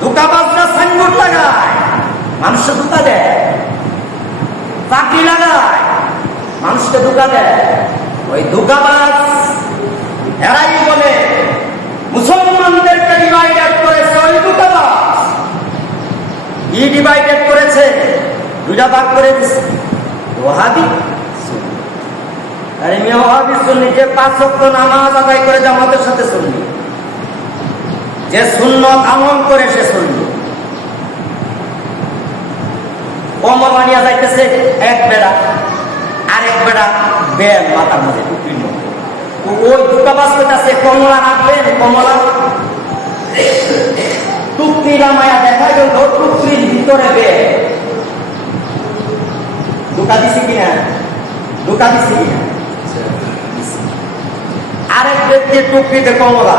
ধোঁকাবাজরা signboard লাগায়, মানুষকে ধোঁকা দেয়, চাকরি লাগায়, মানুষকে ধোঁকা দেয়। ওই ধোঁকাবাজ এরাই বলে মুসলমানদেরকে ডিভাইডেড করেছে। ওই ধোঁকাবাজ কি ডিভাইডেড করেছে? দুইটা ভাগ করে দিচ্ছে, ওয়াহাবি সুন্নি। আর এমনি ওয়াহাবি সুন্নি যে 5 ওয়াক্ত নামাজ আদায় করে জামাতের সাথে সুন্নি, যে সুন্নত আমল করে সে সুন্নি। কমল বানিয়া যাইতেছে এক বেড়া, আরেক বেড়া বেল মাথার মধ্যে টুপির মধ্যে। ওই ধোঁকাবাজ কইতাছে কমলা রাখবেন, কমলা টুপি রামায়া দেখা গেল টুপির ভিতরে বেল। ধোঁকা দিছি কিনা? ধোঁকা দিছি কিনা? আরেক ব্যক্তি টুপিতে কমলা,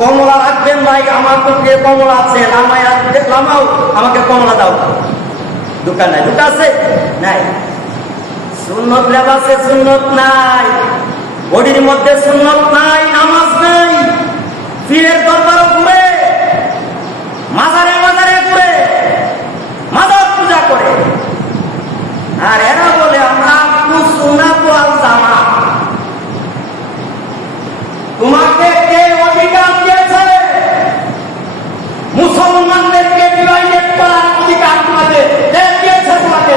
কমলা রাখবেন ভাই, আমার টুপিতে কমলা আছে, লামায়া লামাও, আমাকে কমলা দাও। ধোঁকা নাই, ধোঁকা আছে নাই। সুন্নত লেবাসে সুন্নত নাই, বডির মধ্যে সুন্নত নাই, নামাজ নাই, পীরের দরবারে ঘুরে, মাজারে মাজারে ঘুরে, মাজার পূজা করে। আর এরা বলে আমরা সুন্নাত ওয়াল জামাত। তোমাকে কে অধিকার দিয়েছে মুসলমানদেরকে ডিভাইডেড করার অধিকার? তোমাকে কে দিয়েছে? তোমাকে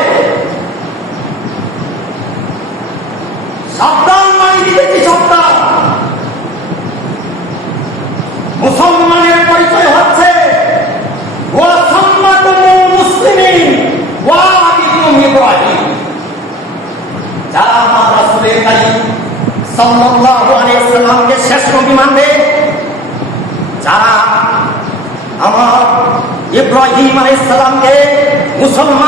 সাবধান মানি দিতেছি, সাবধান। মুসলমানের পরিচয় হচ্ছে ওয়া সাম্মাতুমুল মুসলিমিন ওয়া আবিকুম ইব্রাহিম। যারা আমার রাসূলের কারীম সাল্লাল্লাহু আলাইহি ওয়াসাল্লামকে শেষ নবী মানবে, যারা আমার ইব্রাহিম আলাইহিস সালামকে মুসলমান